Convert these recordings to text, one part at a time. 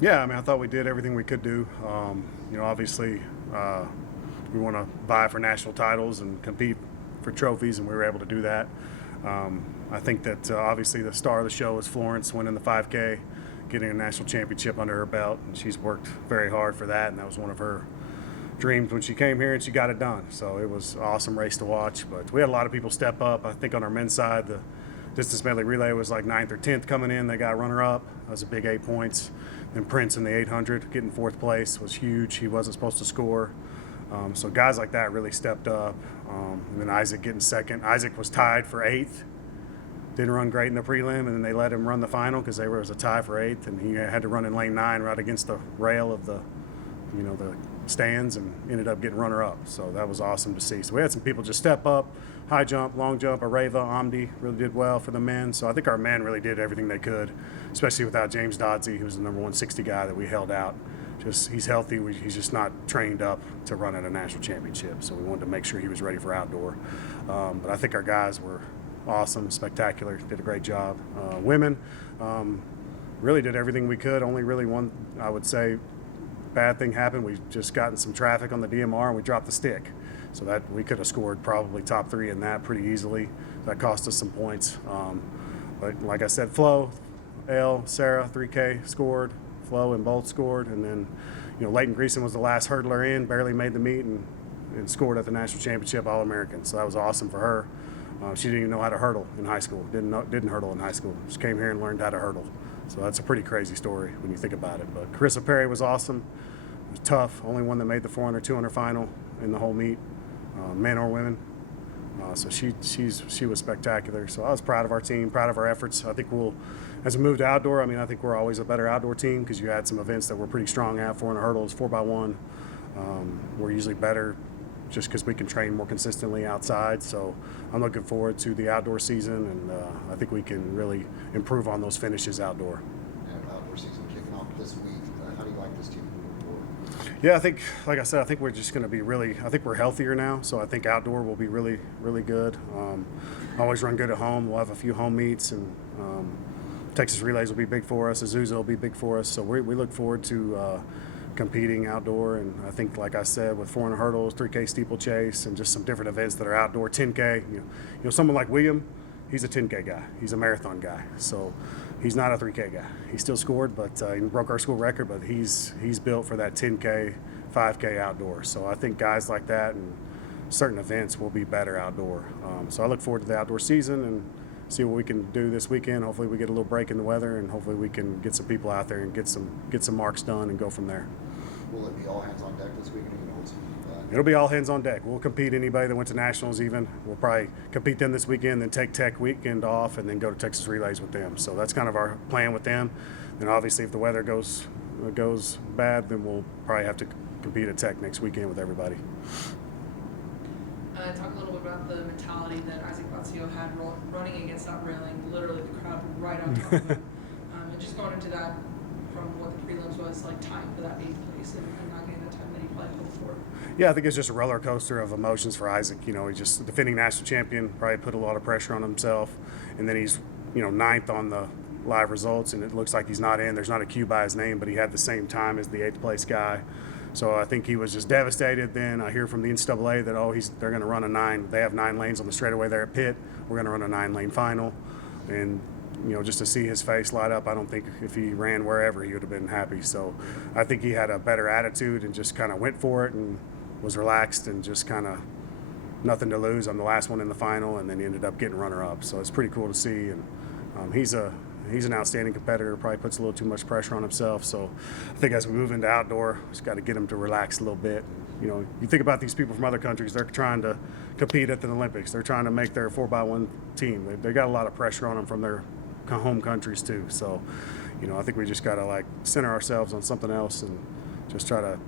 Yeah, I mean, I thought we did everything we could do. Obviously, we want to vie for national titles and compete for trophies, and we were able to do that. I think that obviously the star of the show was Florence winning the 5K, getting a national championship under her belt, and she's worked very hard for that, and that was one of her dreams when she came here, and she got it done. So it was an awesome race to watch. But we had a lot of people step up. I think on our men's side, the distance medley relay was like 9th or 10th coming in. They got runner-up. That was a big 8 points. Then Prince in the 800 getting 4th place was huge. He wasn't supposed to score. So guys like that really stepped up. And then Isaac getting 2nd. Isaac was tied for 8th. Didn't run great in the prelim, and then they let him run the final because there was a tie for 8th, and he had to run in lane 9 right against the rail of the stands, and ended up getting runner-up. So that was awesome to see. So we had some people just step up. High jump, long jump, Areva, Amdi really did well for the men. So I think our men really did everything they could, especially without James Dodsey, who was the number 160 guy that we held out. He's healthy. He's just not trained up to run at a national championship. So we wanted to make sure he was ready for outdoor. But I think our guys were awesome, spectacular, did a great job. Women really did everything we could. Only really one, I would say, bad thing happened. We just got in some traffic on the DMR and we dropped the stick. So that we could have scored probably top 3 in that pretty easily. That cost us some points. But like I said, Flo, Elle, Sarah, 3K scored. Flo and Bolt scored. And then, Leighton Greason was the last hurdler in, barely made the meet, and scored at the national championship All-American. So that was awesome for her. She didn't even know how to hurdle in high school. Didn't hurdle in high school. Just came here and learned how to hurdle. So that's a pretty crazy story when you think about it. But Carissa Perry was awesome. It was tough. Only one that made the 400, 200 final in the whole meet, men or women. So she was spectacular. So I was proud of our team, proud of our efforts. I think as we move to outdoor, I think we're always a better outdoor team because you had some events that we're pretty strong at. 400 hurdles, 4x1. We're usually better just because we can train more consistently outside. So I'm looking forward to the outdoor season, and I think we can really improve on those finishes outdoor. And outdoor season kicking off this week. How do you like this team moving forward? Yeah, I think, like I said, I think we're just going to be I think we're healthier now. So I think outdoor will be really, really good. Always run good at home. We'll have a few home meets, and Texas Relays will be big for us. Azusa will be big for us. So we look forward to competing outdoor. And I think, like I said, with 400 hurdles, 3K steeplechase, and just some different events that are outdoor, 10K, someone like William, he's a 10K guy. He's a marathon guy. So he's not a 3K guy. He still scored, but he broke our school record, but he's built for that 10K, 5K outdoor. So I think guys like that and certain events will be better outdoor. So I look forward to the outdoor season and see what we can do this weekend. Hopefully we get a little break in the weather, and hopefully we can get some people out there and get some marks done and go from there. Will it be all hands on deck this weekend? It'll be all hands on deck. We'll compete anybody that went to nationals even. We'll probably compete them this weekend, then take Tech weekend off, and then go to Texas Relays with them. So that's kind of our plan with them. And obviously if the weather goes bad, then we'll probably have to compete at Tech next weekend with everybody. Talk a little bit about the mentality that Isaac Bazio had running against that railing, literally the crowd right on top of him. And just going into that from what the prelims was, like tying for that 8th place and not getting the time that he probably hoped for. Yeah, I think it's just a roller coaster of emotions for Isaac. He's just a defending national champion, probably put a lot of pressure on himself. And then he's, 9th on the live results, and it looks like he's not in. There's not a Q by his name, but he had the same time as the 8th place guy. So I think he was just devastated. Then I hear from the NCAA that, they're going to run a 9. They have 9 lanes on the straightaway there at Pitt. We're going to run a 9-lane final. And, just to see his face light up, I don't think if he ran wherever he would have been happy. So I think he had a better attitude and just kind of went for it and was relaxed and just kind of nothing to lose. I'm the last one in the final, and then he ended up getting runner-up. So it's pretty cool to see. And he's an outstanding competitor, probably puts a little too much pressure on himself. So I think as we move into outdoor, just got to get him to relax a little bit. You think about these people from other countries, they're trying to compete at the Olympics. They're trying to make their 4x1 team. They got a lot of pressure on them from their home countries too. So, I think we just got to center ourselves on something else and just try to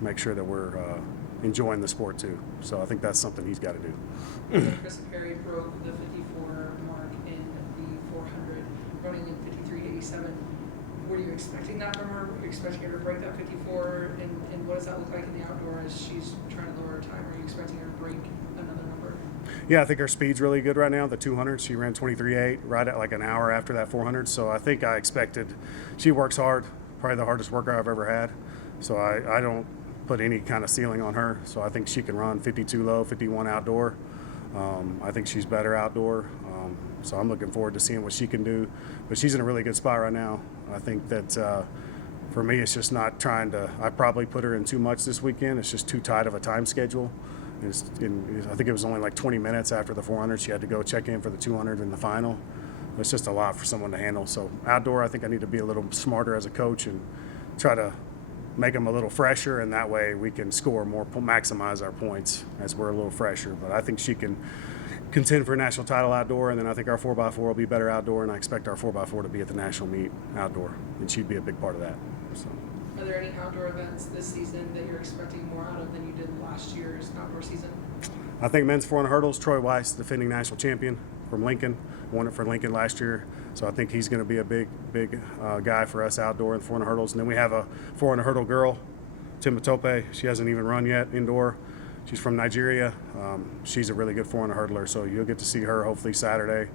make sure that we're enjoying the sport too. So I think that's something he's got to do. Chris Perry broke the 54 mark in the 400, running in 53.87. Were you expecting that from her? Were you expecting her to break that 54? And what does that look like in the outdoor as she's trying to lower her time? Are you expecting her to break another number? Yeah, I think her speed's really good right now. The 200, she ran 23.8 right at an hour after that 400. So I think she works hard. probably the hardest worker I've ever had. So I don't put any kind of ceiling on her. So I think she can run 52 low, 51 outdoor. I think she's better outdoor. So I'm looking forward to seeing what she can do. But she's in a really good spot right now. I think that for me, it's just not trying to. I probably put her in too much this weekend. It's just too tight of a time schedule. I think it was only like 20 minutes after the 400. She had to go check in for the 200 in the final. It's just a lot for someone to handle. So outdoor, I think I need to be a little smarter as a coach and try to make them a little fresher, and that way we can score more, maximize our points as we're a little fresher. But I think she can contend for a national title outdoor, and then I think our 4x4 will be better outdoor, and I expect our 4x4 to be at the national meet outdoor, and she'd be a big part of that. So. Are there any outdoor events this season that you're expecting more out of than you did last year's outdoor season? I think men's 400 hurdles, Troy Weiss, defending national champion from Lincoln, won it for Lincoln last year. So I think he's going to be a big guy for us outdoor in 400 hurdles. And then we have a 400 hurdle girl, Timatope. She hasn't even run yet indoor. She's from Nigeria. She's a really good 400 hurdler. So you'll get to see her hopefully Saturday.